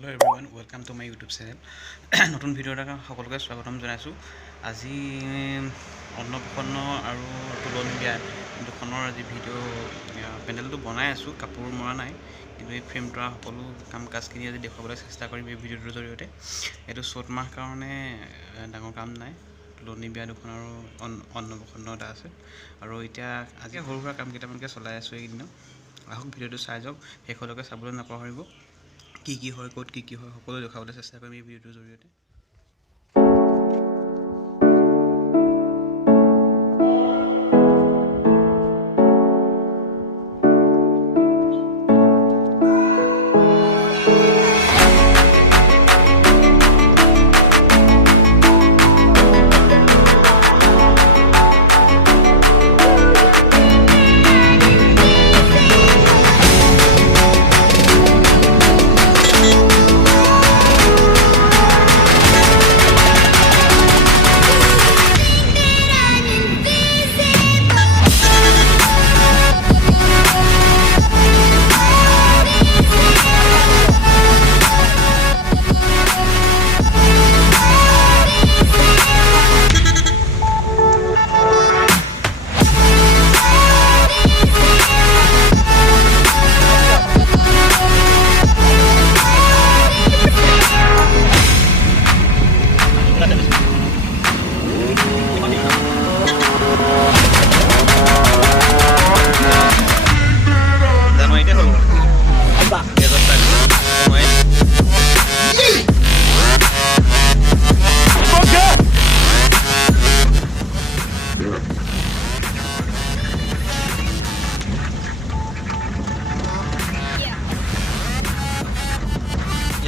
Hello everyone, welcome to my YouTube channel. নতুন video এটা সকলোকে স্বাগতম জনাইছো। আজি অন্নপ্ৰসন্ন আৰু তুলনি বিয়া দুখনৰ আজি ভিডিও পেনেলটো বনাই আছো, কাপোৰ মৰা নাই, কিন্তু এই ফ্ৰেমটো সকলো কাম কাজখিনি আজি দেখাবলৈ চেষ্টা কৰিম এই ভিডিওটোৰ জৰিয়তে। এটো 7 মাহ কাৰণে ডাঙৰ কাম নাই, তুলনি বিয়া দুখন আৰু অন্নপ্ৰসন্ন এটা আছে, আৰু এতিয়া আজি সৰু সুৰা কাম কেইটামানকে চলাই আছো এইদিন। আহক ভিডিওটো চাই যাওক, শেষলৈকে চাবলৈ নাপাহৰিব। কি হয় ক'ত কি হয় সকলো দেখাবলৈ চেষ্টা কৰিম এই ভিডিওটোৰ জৰিয়তে।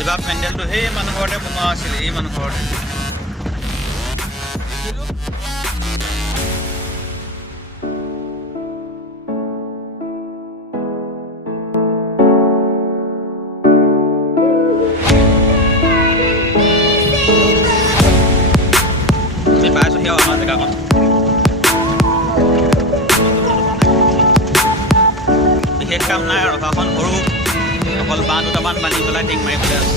এবাৰ পেণ্ডেলটো সেই মানুহঘৰতে বনোৱা আছিল, এই মানুহঘৰতে। পাইছোঁ সেয়া আমাৰ জেগাখন। বিশেষ কাম নাই আৰু ৰখাখন সৰু, অকল বাঁহ দুটামান বান্ধি পেলাই টিং মাৰিবলৈ আছে।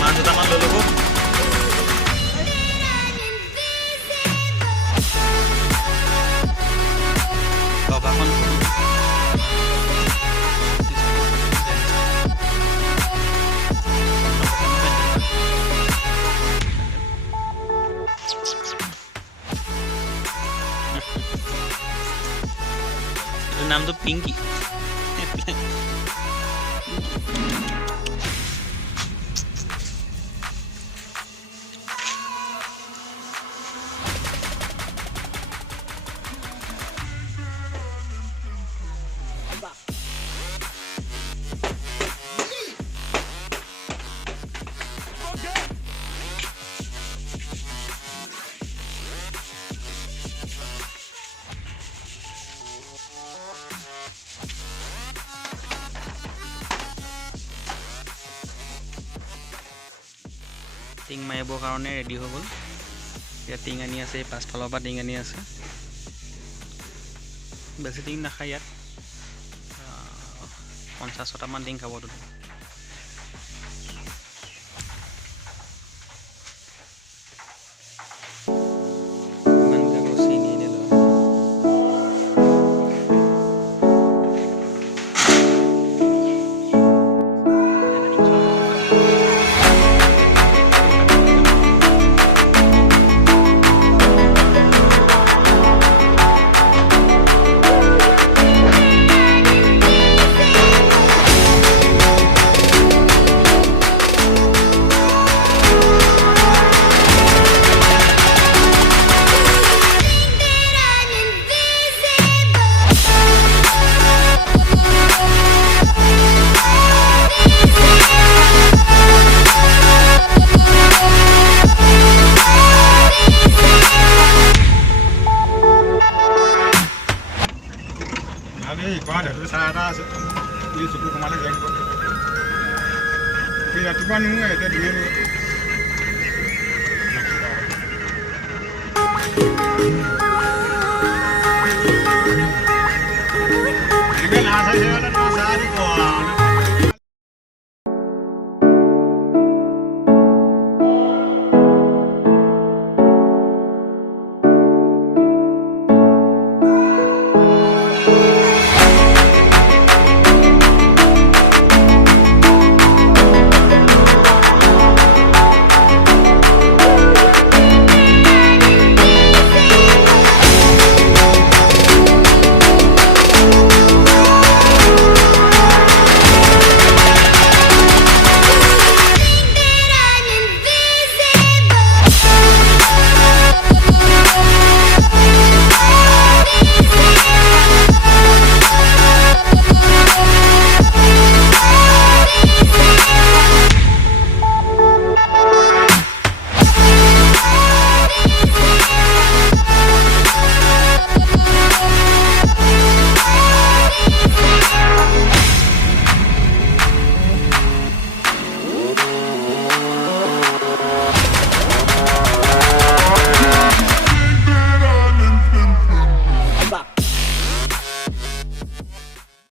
বাঁহ দুটামান লৈ ল'ব। দবাখন নামটো পিংকি। টিং মাৰিবৰ কাৰণে ৰেডি হৈ গ'ল। এতিয়া টিং আনি আছে, এই পাছফালৰ পৰা টিং আনি আছে। বেছি টিং নাখায় ইয়াত, 50-60টামান টিং খাব। ৰাতিপুৱা নিওঁ, এতিয়া দিয়ে নিওঁ। নাচ আছে বলে নাচ আৰ